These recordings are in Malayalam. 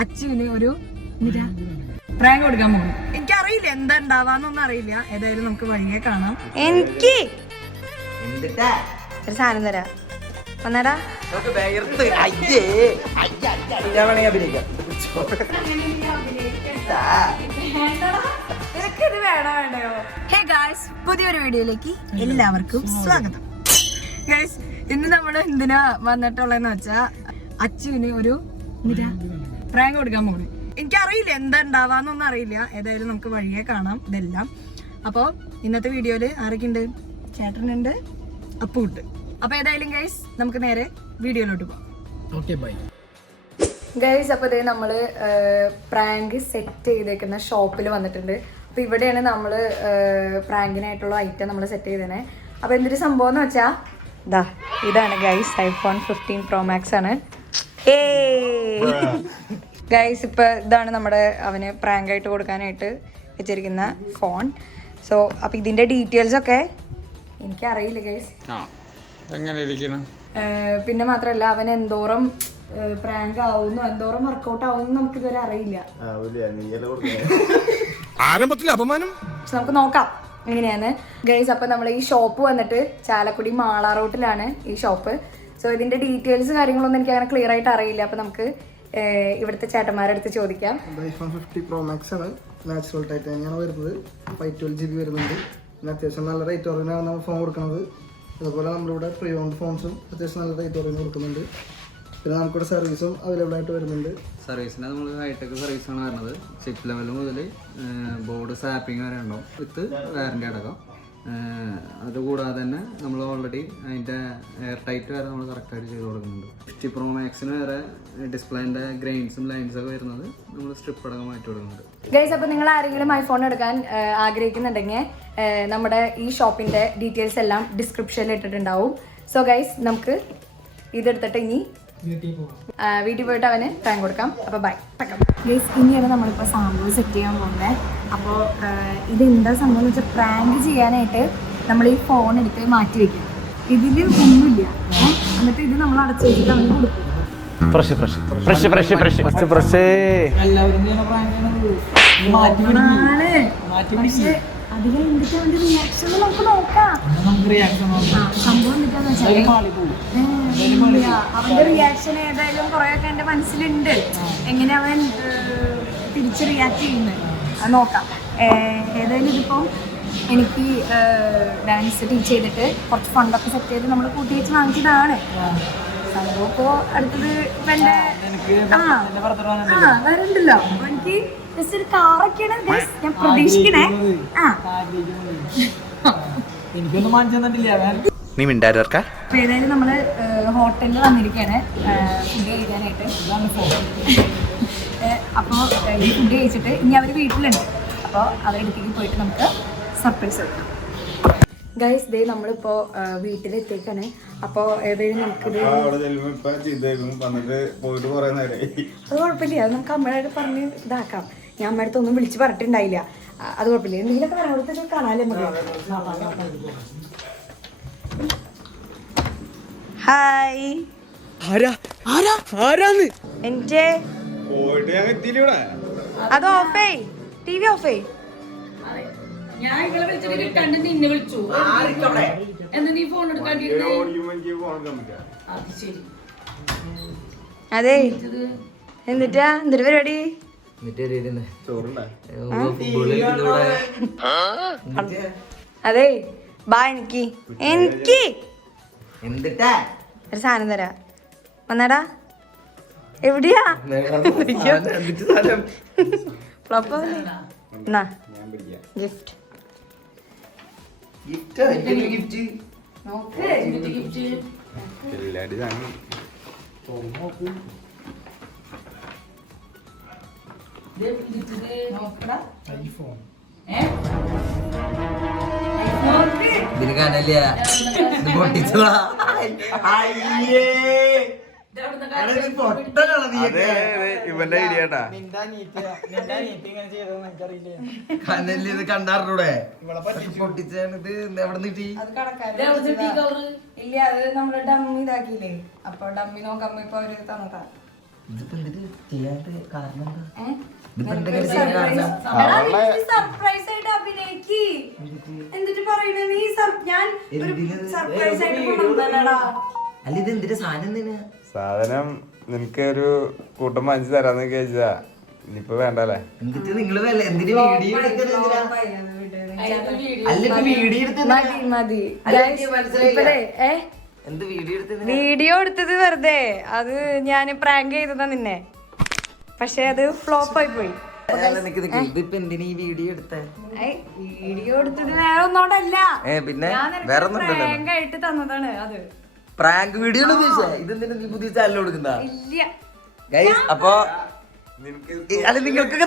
അച്ഛന് ഒരു പ്രാങ്ക് കൊടുക്കാൻ പോകും. എനിക്കറിയില്ല എന്താ ഉണ്ടാവാന്നൊന്നും അറിയില്ല. ഏതായാലും നമുക്ക് വഴിയെ കാണാം. എനിക്ക് ഒരു സാധനം തരാം. വന്നടാ. പുതിയൊരു വീഡിയോയിലേക്ക് എല്ലാവർക്കും സ്വാഗതം. ഗൈസ്, ഇന്ന് നമ്മള് എന്തിനാ വന്നിട്ടുള്ളതെന്ന് വെച്ചാ അച്ഛന് ഒരു പ്രാങ്ക് കൊടുക്കാൻ പോകും. എനിക്കറിയില്ല എന്താ ഉണ്ടാവാന്നൊന്നും അറിയില്ല. ഏതായാലും നമുക്ക് വഴിയെ കാണാം ഇതെല്ലാം. അപ്പൊ ഇന്നത്തെ വീഡിയോയില് ആരൊക്കെ ഉണ്ട്? ചേട്ടനുണ്ട്, അപ്പുണ്ട്. അപ്പൊ ഏതായാലും ഗൈസ് നമുക്ക് നേരെ വീഡിയോയിലോട്ട് പോവാം. ഗൈസ്, അപ്പൊ ഇതേ നമ്മള് പ്രാങ്ക് സെറ്റ് ചെയ്തേക്കുന്ന ഷോപ്പിൽ വന്നിട്ടുണ്ട്. അപ്പൊ ഇവിടെയാണ് നമ്മള് പ്രാങ്കിനായിട്ടുള്ള ഐറ്റം നമ്മൾ സെറ്റ് ചെയ്തേനെ. അപ്പൊ എന്തൊരു സംഭവം എന്ന് വെച്ചാ ഇതാണ് ഗൈസ്, iPhone 15 Pro Max ആണ്. ഗൈസ്, ഇപ്പൊ ഇതാണ് നമ്മുടെ അവന് പ്രാങ്ക് ആയിട്ട് കൊടുക്കാനായിട്ട് വെച്ചിരിക്കുന്ന ഫോൺ. സോ അപ്പൊ ഇതിന്റെ ഡീറ്റെയിൽസ് ഒക്കെ എനിക്കറിയില്ല ഗൈസ്. പിന്നെ മാത്രല്ല അവൻ എന്തോരം പ്രാങ്ക് ആവുന്നു, എന്തോരം വർക്കൗട്ട് ആവുന്നു നമുക്ക് ഇതുവരെ അറിയില്ല. ആരംഭത്തിൽ അപമാനം. നമുക്ക് നോക്കാം എങ്ങനെയാന്ന് ഗൈസ്. അപ്പൊ നമ്മൾ ഈ ഷോപ്പ് വന്നിട്ട് ചാലക്കുടി മാള റോട്ടിലാണ് ഈ ഷോപ്പ്. സോ ഇതിന്റെ ഡീറ്റെയിൽസ് കാര്യങ്ങളൊന്നും എനിക്ക് അങ്ങനെ ക്ലിയർ ആയിട്ട് അറിയില്ല. അപ്പൊ നമുക്ക് ഇവിടുത്തെ ചേട്ടന്മാരുടെ അടുത്ത് ചോദിക്കാം. iPhone 15 Pro Max ആണ്, നാച്ചുറൽ ടൈറ്റാനിയാണ് വരുന്നത്. 512 GB വരുന്നുണ്ട്. പിന്നെ അത്യാവശ്യം നല്ല റേറ്റ് ഓറിനാണ് നമ്മൾ ഫോൺ കൊടുക്കുന്നത്. അതുപോലെ നമ്മളിവിടെ പ്രീ ഓൺഡ് ഫോൺസും അത്യാവശ്യം നല്ല റേറ്റ് ഓറിന് കൊടുക്കുന്നുണ്ട്. പിന്നെ നമുക്കിവിടെ സർവീസും അവൈലബിൾ ആയിട്ട് വരുന്നുണ്ട്. സർവീസിന് നമ്മൾ ഹൈടെക് സർവീസാണ് വരുന്നത്. ചിപ്പ് ലെവൽ മുതൽ ബോർഡ് സാപ്പിംഗ് വരെ ഉണ്ടാവും, വിത്ത് വാറൻറ്റി അടക്കം. അതുകൂടാതെ തന്നെ നമ്മൾ ഓൾറെഡി അതിൻ്റെ എയർ ടൈറ്റ് വരെ നമ്മൾ കറക്റ്റായിട്ട് ചെയ്ത് കൊടുക്കുന്നുണ്ട്. 50 Pro Maxന് വരെ ഡിസ്പ്ലേൻ്റെ ഗ്രെയിൻസും ലൈൻസൊക്കെ വരുന്നത് നമ്മൾ സ്ട്രിപ്പ് അടക്കം മാറ്റി കൊടുക്കുന്നുണ്ട്. ഗൈസ്, അപ്പോൾ നിങ്ങൾ ആരെങ്കിലും ഐഫോൺ എടുക്കാൻ ആഗ്രഹിക്കുന്നുണ്ടെങ്കിൽ നമ്മുടെ ഈ ഷോപ്പിൻ്റെ ഡീറ്റെയിൽസ് എല്ലാം ഡിസ്ക്രിപ്ഷനിൽ ഇട്ടിട്ടുണ്ടാവും. സോ ഗൈസ്, നമുക്ക് ഇതെടുത്തിട്ട് ഇനി വീട്ടിൽ പോയിട്ട് അവന് പ്രാങ്ക് കൊടുക്കാം. അപ്പോൾ ബൈ. ഗൈസ്, ഇനിയാണ് നമ്മളിപ്പോൾ സാമ്പിൾ സെറ്റ് ചെയ്യാൻ പോകുന്നത്. അപ്പോൾ ഇതെന്താ സംഭവം എന്ന് വെച്ചാൽ പ്രാങ്ക് ചെയ്യാനായിട്ട് നമ്മൾ ഈ ഫോൺ എടുത്ത് മാറ്റി വെക്കും. ഇതിൽ ഒന്നുമില്ല. എന്നിട്ട് ഇത് നമ്മൾ അടച്ചു വെച്ചിട്ട് അവന് കൊടുക്കും. പക്ഷേ അതിൽ എന്തൊക്കെ അവന്റെ റിയാക്ഷൻ നമുക്ക് നോക്കാം. സംഭവം എന്താന്ന് വെച്ചാൽ അവന്റെ റിയാക്ഷൻ ഏതായാലും കുറെയൊക്കെ എന്റെ മനസ്സിലുണ്ട്. എങ്ങനെ അവൻ തിരിച്ച് റിയാക്ട് ചെയ്യുന്നത് അത് നോക്കാം. ഏതായാലും ഇതിപ്പം എനിക്ക് ഡാൻസ് ടീച്ച് ചെയ്തിട്ട് കുറച്ച് ഫണ്ടൊക്കെ സെറ്റ് ചെയ്ത് നമ്മൾ കൂട്ടി വെച്ച് വാങ്ങിച്ചതാണ് സംഭവം. ഇപ്പോൾ അടുത്തത് എൻ്റെ വരണ്ടല്ലോ. അപ്പൊ എനിക്ക് ജസ്റ്റ് ഒരു കാറൊക്കെയാണ് ഞാൻ പ്രതീക്ഷിക്കണേ. നീ മിണ്ടായിരുക്ക. അപ്പൊ ഏതായാലും നമ്മള് ഹോട്ടലിൽ വന്നിരിക്കുകയാണ് ഫുഡ് കഴിക്കാനായിട്ട്. അപ്പോൾ ഈ ഫുഡ് കഴിച്ചിട്ട് ഇനി അവർ വീട്ടിലുണ്ട്. അപ്പോൾ അവരടുത്തേക്ക് പോയിട്ട് നമുക്ക് സർപ്രൈസ് കൊടുക്കാം. ഗൈസ്, ദേ നമ്മളിപ്പോൾ വീട്ടിലെത്തിയേക്കാണ്. അപ്പോൾ ഏതായാലും നമുക്കിത് അത് കുഴപ്പമില്ല. അത് നമുക്ക് അമ്മയോട് പറഞ്ഞ് ഇതാക്കാം. ഞാൻ അമ്മയുടെ അടുത്ത് ഒന്നും വിളിച്ച് പറഞ്ഞിട്ടുണ്ടായില്ല. അത് കുഴപ്പമില്ല. എന്തെങ്കിലുമൊക്കെ പറയാൻ കാണാല്ലേ നമുക്ക്. ഹായ്. എന്റെ അത് ഓഫേ, TV ഓഫേ. ഞാൻ ഇങ്ങളെ വിളിച്ചിട്ട് കിട്ടാണ്ട് നിന്നെ വിളിച്ചു. എന്താ നീ ഫോൺ എടുക്കാണ്ടിരുന്നേ? അത് ശരി. അതെ, എന്നിട്ടാ എന്തൊരു പരിപാടി? അതെ, ബാ. എനിക്ക് ഒരു സാധനം തരാ. വന്നടാ. എവിടെയാ ഗിഫ്റ്റ്. ഇതിന് കാനല്ല പൊട്ടിച്ചതാ. ഇവന്റെ ഐഡിയാട്ടാ. കനല് ഇത് കണ്ടാറിലൂടെ പൊട്ടിച്ചത് എവിടെ കിട്ടി? ഇല്ല, അത് നമ്മള് ഡമ്മി ഇതാക്കിയില്ലേ. അപ്പൊ ഡമ്മി നോക്കുമ്പോ ഇപ്പൊ അവര് തന്നതാ. സർപ്രൈസ് ആയിട്ട് അഭിനയിക്ക്. എന്നിട്ട് പറയണ നീ ഞാൻ സർപ്രൈസ് ആയിട്ട് കൊണ്ടുവന്നതാടാ. അല്ല ഇത് എന്തിന്റെ സാധനം എന്തിനാ? സാധനം നിനക്ക് ഒരു കൂട്ടം വാങ്ങിച്ചു തരാന്ന് ചോദിച്ചാ ഇനിയിപ്പൊ വേണ്ടല്ലേ. എന്നിട്ട് നിങ്ങള് എന്തിന് വീഡിയോ എടുത്തത് എന്തിനാ? അല്ല ഇപ്പൊ വീഡിയോ എടുത്തത് മതി മതി. ഇപ്പഴേ എന്ത് വീഡിയോ എടുത്തത്? വീഡിയോ എടുത്തത് വെറുതെ അത് ഞാൻ പ്രാങ്ക് ചെയ്തതാ നിന്നെ, പക്ഷെ അത് ഫ്ലോപ്പ് ആയി പോയി. ഇതിപ്പോ എന്തിനാ ഈ വീഡിയോ എടുത്തേ? വീഡിയോ എടുത്തത് വേറെ ഒന്നോണ്ടല്ല, പിന്നെ ഞാൻ വേറെ പ്രാങ്ക് ആയിട്ട് തന്നതാണ് അത്. പ്രാങ്ക് വീഡിയോ ഇതെന്തിനാ നീ പുതിയ ചാനൽ കൊടുക്കുന്ന? ഇല്ല ഗൈസ് അപ്പൊ അല്ല നിങ്ങൾക്കൊക്കെ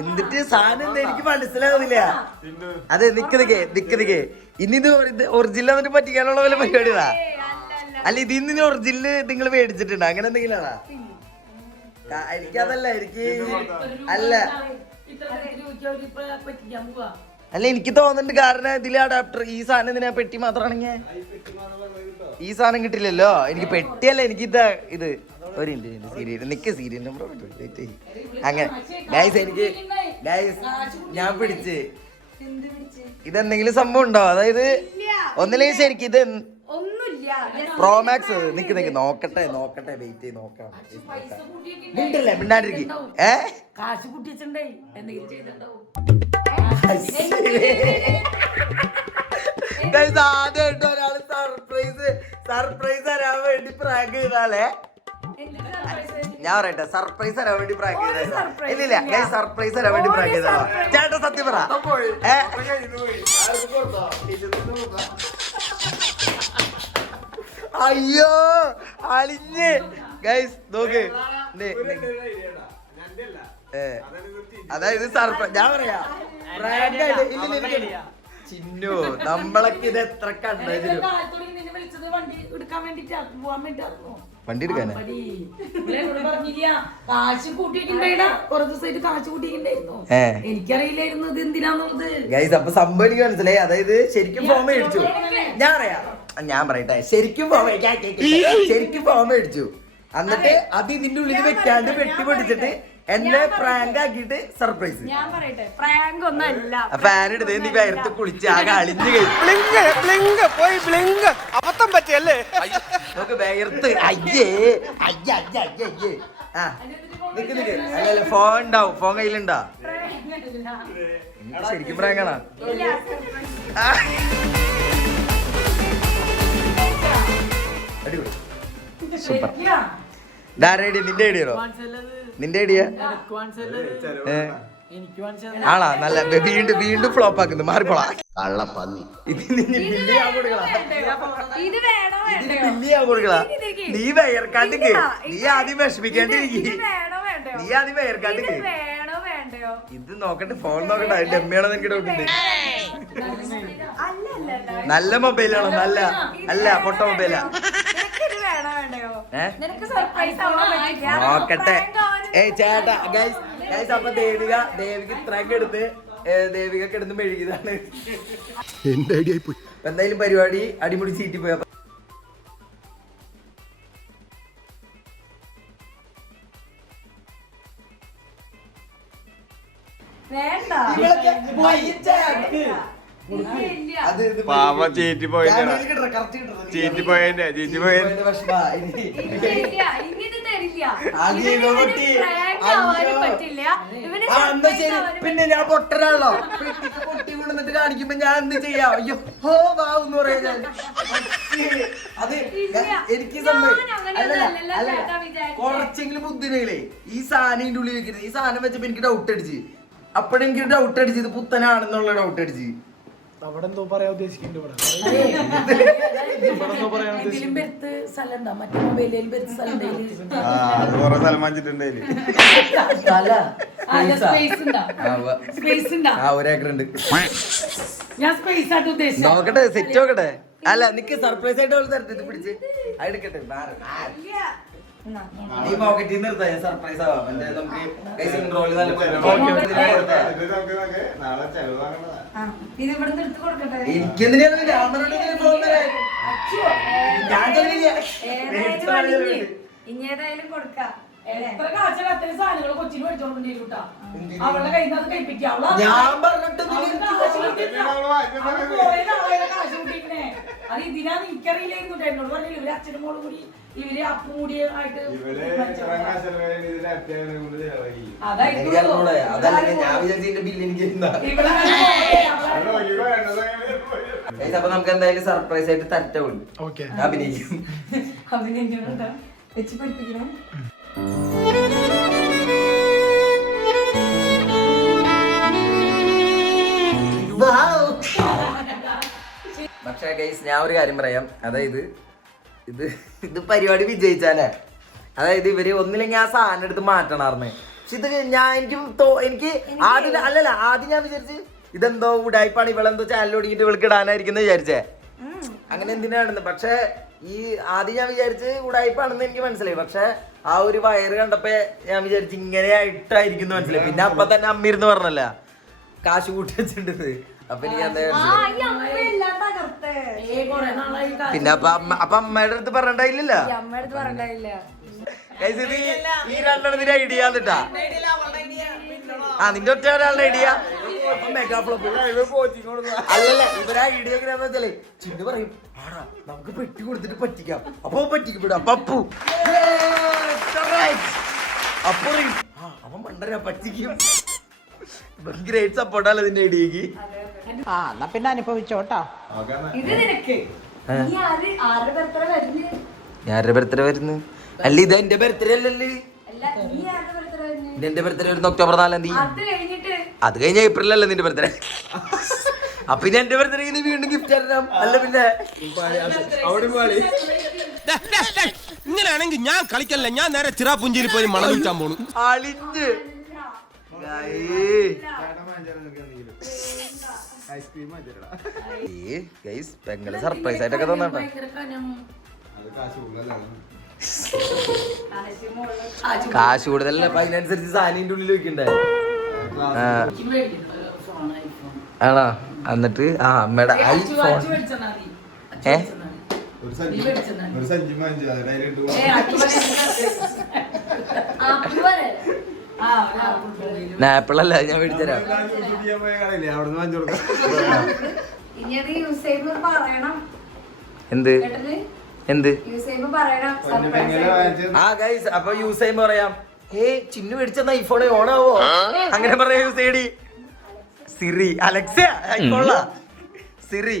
എന്നിട്ട് സാധനം എന്താ എനിക്ക് മനസ്സിലാവുന്നില്ല. അതെ നിക്ക് ഇനി ഇത് ഒറിജിനൽ പറ്റിക്കാനുള്ള വല്ല പരിപാടിയാ? അല്ല ഇതിന്ന് ഒറിജിനല് നിങ്ങൾ മേടിച്ചിട്ടുണ്ട് അങ്ങനെ എന്തെങ്കിലും ആണോ? എനിക്കതല്ല എനിക്ക് അല്ല അല്ല എനിക്ക് തോന്നുന്നുണ്ട്. കാരണം ഇതിലെ അഡാപ്റ്റർ ഈ സാധനം ഇതിനെ പെട്ടി മാത്രമാണെങ്കിൽ ഈ സാധനം കിട്ടില്ലല്ലോ. എനിക്ക് പെട്ടിയല്ല എനിക്ക് ഇത് ഒരു സീരിയൽ നിക്ക് സീരിയൽ നമ്പർ അങ്ങനെ. ഗൈസ് എനിക്ക് ഞാൻ പിടിച്ച് ഇതെന്തെങ്കിലും സംഭവം ഉണ്ടോ? അതായത് ഒന്നില്ലെങ്കിൽ ശരിക്കും ഇത് പ്രോമാക്സ് നിക്ക് നോക്കട്ടെ വെയിറ്റ് ചെയ്ത് നോക്കാം. മിണ്ടല്ലേ മിണ്ടാണ്ടിരിക്കും. കാശ് കുട്ടിച്ചിട്ടുണ്ടേ എന്തെങ്കിലും ചെയ്തിട്ടുണ്ടാവും. ആദ്യമായിട്ട് ഒരാള് സർപ്രൈസ് തരാൻ വേണ്ടി പ്രാങ്ക് ചെയ്താലേ ഞാൻ പറയട്ടെ. സർപ്രൈസ് തരാൻ വേണ്ടി പ്രാങ്ക് ചെയ്താ ഇല്ല സർപ്രൈസ് തരാൻ വേണ്ടി പ്രാങ്ക് ചെയ്താ ചേട്ടാ സത്യം പറ. അയ്യോ അളിഞ്ഞ് ഗൈസ് നോക്ക്. അതായത് സർപ്രൈസ് ഞാൻ പറയാ പ്രാങ്ക് ആയിട്ട് ചിന്നു നമ്മളൊക്കെ ഇത് എത്ര കണ്ടതിലും വണ്ടി എടുക്കാനാ കാശ് കൂട്ടിയിട്ടുണ്ടായിടാ. കുറച്ച് ദിവസമായിട്ട് കാശ് കൂട്ടിയിട്ടുണ്ടായിരുന്നു. എനിക്കറിയില്ലായിരുന്നു ഇത് എന്തിനാന്നുള്ളത്. ഗൈസ് അപ്പൊ സംഭവം എനിക്ക് മനസ്സിലായി. അതായത് ശരിക്കും ഫോം മേടിച്ചു. ഞാൻ പറയട്ടെ ശരിക്കും ഫോം മേടിച്ചു. എന്നിട്ട് അത് ഇതിന്റെ ഉള്ളിൽ വെക്കാണ്ട് വെട്ടി പൊടിച്ചിട്ട് എന്നെ പ്രാങ്ക് ആക്കിയിട്ട് സർപ്രൈസ്. ഞാൻ പറയട്ടെ പ്രാങ്ക് ഒന്നല്ല. ഫാൻ എടുത്ത് നീ വയർത്ത് കുളിച്ച് ആകെ അളിഞ്ഞു അബദ്ധം പറ്റിയല്ലേ? നമുക്ക് വയർത്ത് അയ്യേ അയ്യേ ആ നിക്ക് അല്ലല്ല ഫോൺ ഉണ്ടാവും. ഫോൺ കയ്യിലുണ്ടാ? ശരിക്കും പ്രാങ്കാണോ? അടിപൊളി സൂപ്പർ. നിന്റെ ഐഡിയാണോ? നിന്റെ ഐഡിയ ആളാ നല്ല വീണ്ടും ഫ്ലോപ്പ് ആക്കുന്നു. മാറിപ്പോളാ കള്ളപ്പന്നി. നീ വയർക്കാണ്ടിക്ക്. നീ ആദ്യം വിഷമിക്കാണ്ടിരിക്കും. ഇത് നോക്കട്ടെ ഫോൺ നോക്കട്ടെ. ഡെമ്മിയാണോ എനിക്ക് ഡൗട്ട് ഉണ്ട്. നല്ല മൊബൈലാണോ? അല്ല പൊട്ട മൊബൈലാ. നോക്കട്ടെ. ചേട്ടാ ഗൈസ് അപ്പൊ ദേവിക ഇത്രയൊക്കെ എടുത്ത് ദേവികക്ക് എടുത്ത് മെഴുകിയതാണ്. എന്റെ ഐഡിയ പോയി. എന്തായാലും പരിപാടി അടിമുടി ചീറ്റി പോയി. പാവ ചീറ്റി പോയതിന്റെ പിന്നെ ഞാൻ പൊട്ടനാണല്ലോ. പൊട്ടി കൊണ്ടിട്ട് കാണിക്കുമ്പോ ഞാൻ എന്ത് ചെയ്യാ? അയ്യോ ഹോ വാന്ന് പറയാ ഞാൻ. അത് എനിക്ക് കുറച്ചെങ്കിലും ബുദ്ധിനല്ലേ ഈ സാധനം ഉള്ളിൽ വെക്കുന്നത്. ഈ സാധനം വെച്ചപ്പോ എനിക്ക് ഡൗട്ട് അടിച്ച്. അപ്പോഴെനിക്ക് ഡൗട്ട് അടിച്ച് ഇത് പുത്തനാണെന്നുള്ള ഡൗട്ട് അടിച്ച്. അവിടെ എന്തോ പറയാൻ ഉദ്ദേശിക്കുന്നുണ്ട്. ഒരേക്കറുണ്ട്. നോക്കട്ടെ സെറ്റ് നോക്കട്ടെ. അല്ല നിക്ക് സർപ്രൈസ് ആയിട്ട് തരട്ടെ. ഇത് പിടിച്ച് എടുക്കട്ടെ. നീ പോക്കറ്റിൽ നിർത്താ സർപ്രൈസ് ആവാം. എനിക്കെന്തിനാണ് ക്യാമറ ഇനി ഏതായാലും കൊടുക്കാം. എത്ര കാശാണ് അത്രയും സാധനങ്ങൾ കൊച്ചിന് മേടിച്ചോണ്ടിട്ടാ അവളുടെ കയ്യിൽ നിന്ന് അത് കഴിപ്പിക്കാം. ഞാൻ പറഞ്ഞിട്ട് കാശ് കൂട്ടിക്കണേ അത് ഇതിനാന്ന് എനിക്കറിയില്ലായിരുന്നു. എന്നോട് പറഞ്ഞില്ല ഇവര് അച്ഛനും മോളും കൂടി ഇവര് അപ്പും കൂടി ആയിട്ട് അതല്ലെങ്കിൽ ഞാൻ വിചാരിച്ചതിന്റെ ബില്ല് എനിക്ക് അപ്പൊ നമുക്ക് എന്തായാലും സർപ്രൈസ് ആയിട്ട് തരറ്റുള്ളൂ. അഭിനയിക്കും. അഭിനയിക്കണോ വെച്ച് പഠിപ്പിക്കണം. പക്ഷേ ഗൈസ് ഞാൻ ഒരു കാര്യം പറയാം. അതായത് ഇത് പരിപാടി വിജയിച്ചാലേ, അതായത് ഇവര് ഒന്നില്ലെങ്കിൽ ആ സാധനം എടുത്ത് മാറ്റണാർന്ന്. പക്ഷെ ഇത് എനിക്ക് ആദ്യം ഞാൻ വിചാരിച്ച് ഇതെന്തോ ഉടായ്പാണ്, ഇവളെന്തോ ചാനൽ ഓടിക്കിട്ട് ഇവൾക്ക് ഇടാനായിരിക്കും വിചാരിച്ചേ. അങ്ങനെ എന്തിനാണെന്ന്. പക്ഷെ ഈ ആദ്യം ഞാൻ വിചാരിച്ച് ഉടായ്പാണെന്ന് എനിക്ക് മനസ്സിലായി. പക്ഷെ ആ ഒരു വയറ് കണ്ടപ്പോ ഞാൻ വിചാരിച്ചു ഇങ്ങനെയായിട്ടായിരിക്കും മനസ്സിലായി. പിന്നെ അപ്പൊ തന്നെ അമ്മയിരുന്ന് പറഞ്ഞല്ല കാശ് കൂട്ടി വെച്ചിട്ടുണ്ട്. അപ്പൊ എനിക്ക് എന്താ പിന്നെ അപ്പൊ അമ്മയുടെ അടുത്ത് പറഞ്ഞിട്ടില്ല. അമ്മയുടെ പറഞ്ഞില്ല. ഈ രണ്ടെണ്ണത്തിന്റെ ഐഡിയ എന്നിട്ടാ നിന്റെ ഒറ്റ ഒരാളുടെ ഐഡിയ മെഗാ ഫ്ലോപ്പ്. അല്ലല്ല ഇവരാ ഐഡിയ എങ്ങനെയാന്ന് വെച്ചാലേ ചിന്നു പറയും ആടാ നമുക്ക് പെട്ടി കൊടുത്തിട്ട് പറ്റിക്കാം. അപ്പൊ പറ്റിക്കപ്പെടും. അപ്പൊ അവൻ മണ്ടരാ പറ്റിക്കും. ഗ്രേറ്റ് സപ്പോർട്ടാണ് ഇതിന്റെ ഐഡിയക്ക്. എന്നാ പിന്നെ അനുഭവിച്ചോട്ടാ. ഇത് നിനക്ക് നീ ആരുടെ ബർത്ത്ഡേ വരുന്നു? ഞാരുടെ ബർത്ത്ഡേ വരുന്നു? അല്ല ഇത് എന്റെ ബർത്ത്ഡേ അല്ലല്ലേ. അല്ല നീ ആരുടെ ബർത്ത്ഡേ വരുന്നു? എന്റെ ബർത്ത്ഡേ വരുന്ന ഒക്ടോബർ 4 തീയതി. അത് കഴിഞ്ഞ ഏപ്രിൽ അല്ലേ നിന്റെ ബർത്ത്ഡേ. അപ്പൊ പിന്നെ എന്റെ ബർത്ത്ഡേ വീണ്ടും ഗിഫ്റ്റ് തരാം. അല്ല പിന്നെ ഇങ്ങനെയാണെങ്കിൽ ഞാൻ കളിക്കല്ല, ഞാൻ നേരെ ചിറാപുഞ്ചിയിൽ പോയി മണം വിൽക്കാൻ പോണു. അളിഞ്ഞ് പെങ്ങള് സർപ്രൈസ് ആയിട്ടൊക്കെ തന്നോട്ടോ. കാശ് കൂടുതലല്ലേ അപ്പൊ അതിനനുസരിച്ച് സാധനത്തിന്റെ ഉള്ളിൽ വെക്കണ്ടേ. ആണോ? എന്നിട്ട് അമ്മയുടെ ഐഫോൺ ആപ്പിളല്ല ഞാൻ മേടിച്ചരാം. എന്ത് എന്ത് ഗൈസ് അപ്പൊ യൂസ് ചെയ്യുമ്പോ പറയാം ചിന്നു മേടിച്ചെന്ന ഐഫോൺ ഓണാവോ അങ്ങനെ പറയാ. യൂസ് ചെയ്യടി സിറി അലക്സ കൊള്ള സിറി.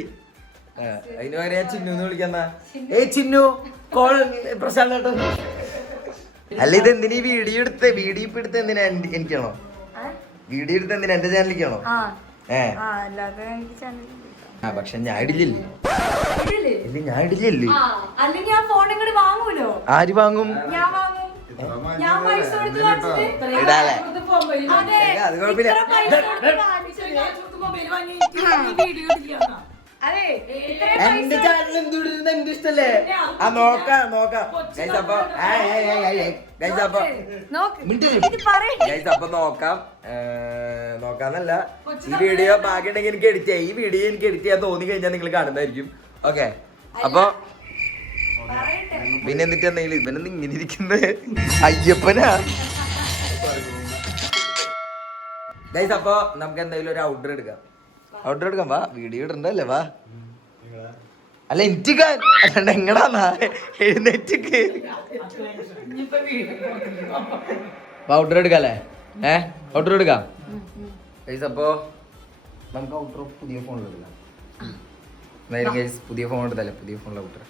അതിന് പകരം ഞാൻ ചിന്നു എന്ന് വിളിക്കുന്ന ചിന്നു കോൾ പ്രശാന്ത്. അല്ല ഇത് എന്തിനാ വീഡിയോ ഇപ്പൊ എടുത്ത് എന്തിനാ എനിക്കാണോ? വീഡിയോ എടുത്ത് എന്തിനാ എന്റെ ചാനലിലേക്കാണോ? പക്ഷെ ഞാൻ ഇടില്ലല്ലേ. ഞാൻ ഇടില്ലല്ലേ. അല്ലെങ്കിൽ ആ ഫോൺ ഇങ്ങോട്ട് വാങ്ങൂലോ. ആര് വാങ്ങും? ഞാൻ വാങ്ങും. ഞാൻ പൈസ കൊടുത്ത് വാങ്ങിച്ചിട്ട് ഇടാലേ അത് കുഴപ്പമില്ല. എന്റെ ചാനൽ എന്തുകൊണ്ട് എന്റെ ഇഷ്ടല്ലേ. നോക്കാം നോക്കാന്നല്ല. ഈ വീഡിയോ ബാക്കിയുണ്ടെങ്കിൽ എനിക്ക് എഡിറ്റ് ചെയ്യാം. ഈ വീഡിയോ എനിക്ക് എഡിറ്റ് ചെയ്യാൻ തോന്നി കഴിഞ്ഞാൽ നിങ്ങൾ കാണുന്നതായിരിക്കും. ഓക്കെ അപ്പൊ പിന്നെ എന്നിട്ട് എന്തെങ്കിലും ഇവനെന്ന് ഇങ്ങനെ ഇരിക്കുന്നത് അയ്യപ്പനാ ഗൈസ്. അപ്പൊ നമുക്ക് എന്തായാലും ഒരു ഔട്ട്ഡോർ എടുക്കാം. വാ വീഡിയോ ഇടണ്ടല്ലേ. വാ അല്ല എനിക്ക് അല്ലാണ്ട് എങ്ങടാന്നാ എഴുന്നേറ്റ് ഔട്ട്ഡോർ എടുക്കാല്ലേ. ഔട്ട്ഡോർ എടുക്കാം ഗൈസ്. അപ്പൊ നമുക്ക് ഔട്ട്ഡോർ പുതിയ ഫോണിൽ എടുക്കാം. പുതിയ ഫോൺ എടുത്തല്ലേ, പുതിയ ഫോണിൽ ഔട്ട്ഡോർ.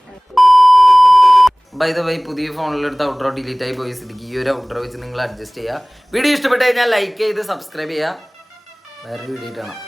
ബൈ ദ വൈ പുതിയ ഫോണിലെടുത്ത് ഔട്ട്ഡോർ ഡിലീറ്റ് ആയി പോയ സ്ഥിതിക്ക് ഈ ഒരു ഔട്ട്ഡോർ വെച്ച് നിങ്ങൾ അഡ്ജസ്റ്റ് ചെയ്യുക. വീഡിയോ ഇഷ്ടപ്പെട്ട് കഴിഞ്ഞാൽ ലൈക്ക് ചെയ്ത് സബ്സ്ക്രൈബ് ചെയ്യുക. വേറെ വീഡിയോ കാണാം.